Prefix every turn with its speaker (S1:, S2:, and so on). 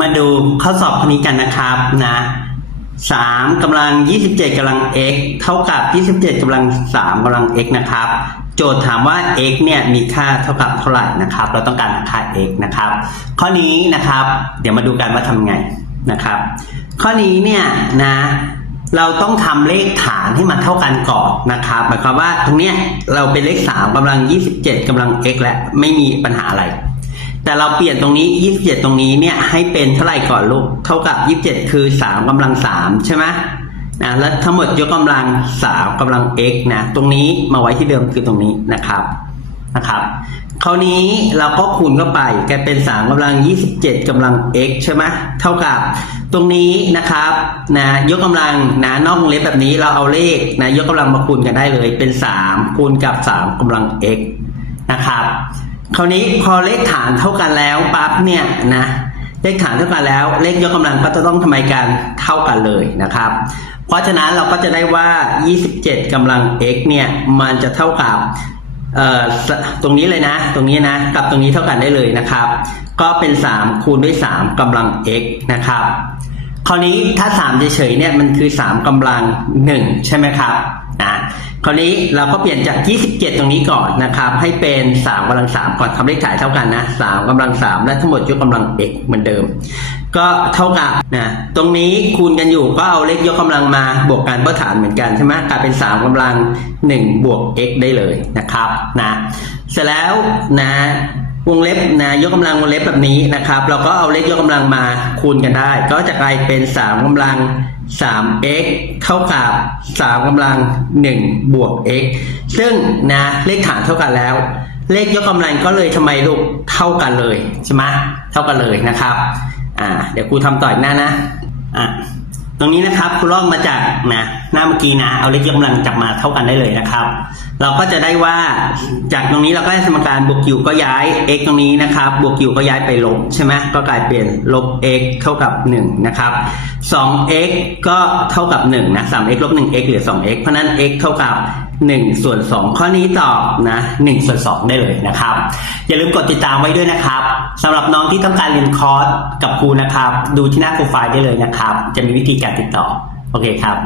S1: มาดูข้อสอบข้อนี้กันนะครับนะสามกำลังยี่สิบเจ็ดกำลัง x เท่ากับยี่สิบเจ็ดกำลังสามกำลัง x นะครับ โจทย์ถามว่า x เนี่ยมีค่าเท่ากับเท่าไหร่นะครับ เราต้องการค่า x นะครับ ข้อนี้นะครับ เดี๋ยวมาดูกันว่าทำไงนะครับ ข้อนี้เนี่ยนะเราต้องทำเลขฐานให้มันเท่ากันก่อนนะครับหมายความว่าตรงเนี้ยเราเป็นเลขสามกำลังยี่สิบเจ็ดกำลัง x แล้วไม่มีปัญหาอะไร แต่เราเปลี่ยนตรงนี้ 27 ตรงนี้เนี่ยให้เป็นเท่าไหร่ก่อนลูก เท่ากับ 27 คือ 3กำลัง 3 ใช่ไหมนะแล้วทั้งหมดยกกำลัง 3กำลัง x นะ ตรงนี้มาไว้ที่เดิมคือตรงนี้นะครับนะครับ คราวนี้เราก็คูณเข้าไปกลายเป็น 3กำลัง 27กำลัง x ใช่ไหมเท่ากับตรงนี้นะครับนะยกกำลังนะนอกวงเล็บแบบนี้เราเอาเลขนะยกกำลังมาคูณกันได้เลยเป็น 3 คูณกับ 3กำลัง x นะครับ คราวนี้พอเลขฐานเท่ากันแล้วปั๊บเนี่ยนะเลขฐานเท่ากันแล้ว เลขยกกำลังก็จะต้องทำไมกันเท่ากันเลยนะครับ เพราะฉะนั้นเราก็จะได้ว่า 27กำลัง x เนี่ยมันจะเท่ากับเอ่อตรงนี้เลยนะ ตรงนี้นะกับตรงนี้เท่ากันได้เลยนะครับ ก็เป็น 3 คูณด้วย 3กำลัง x นะครับ คราวนี้ถ้า 3 เฉยๆเนี่ยมันคือ 3กำลัง 1 ใช่ไหมครับ คราวนี้เราก็เปลี่ยนจาก 27 ตรงนี้ก่อนนะครับ ให้เป็น 3กำลัง 3 ก่อนทำเลขถ่ายเท่ากันนะ 3กำลัง 3 และทั้งหมดยกกำลัง x เหมือนเดิม ก็เท่ากับนะตรงนี้คูณกันอยู่ก็เอาเลขยกกำลังมาบวกกันเพื่อฐานเหมือนกันใช่ไหมกลายเป็น 3กำลัง 1 บวก x ได้เลยนะครับนะเสร็จแล้วนะ วงเล็บนะยกกำลังวงเล็บแบบนี้นะครับ เราก็เอาเลขยกกำลังมาคูณกันได้ ก็จะกลายเป็น 3กำลัง 3x เท่ากับ 3กำลัง 1 บวก x ซึ่งนะเลขฐานเท่ากันแล้ว เลขยกกำลังก็เลยทำไมลูกเท่ากันเลยใช่ไหมเท่ากันเลยนะครับอ่าเดี๋ยวครูทำต่ออีกหน้านะอะ ตรงนี้นะครับครูลอกมาจากนะหน้าเมื่อกี้นะ เอาเลขยกกำลังจับมาเท่ากันได้เลยนะครับ เราก็จะได้ว่าจากตรงนี้เราก็ได้สมการบวกอยู่ก็ย้าย x ตรงนี้นะครับ บวกอยู่ก็ย้ายไปลบใช่ไหมก็กลายเป็นลบ x เท่ากับ1นะครับ 2x ก็เท่ากับ1นะ 3x ลบ 1x เหลือ 2x เพราะฉะนั้น x เท่ากับ 1ส่วน2ข้อนี้ตอบนะ1ส่วน2ได้เลยนะครับ อย่าลืมกดติดตามไว้ด้วยนะครับสำหรับน้องที่ต้องการเรียนคอร์สกับครูนะครับ ดูที่หน้าโปรไฟล์ได้เลยนะครับ จะมีวิธีการติดต่อ โอเคครับ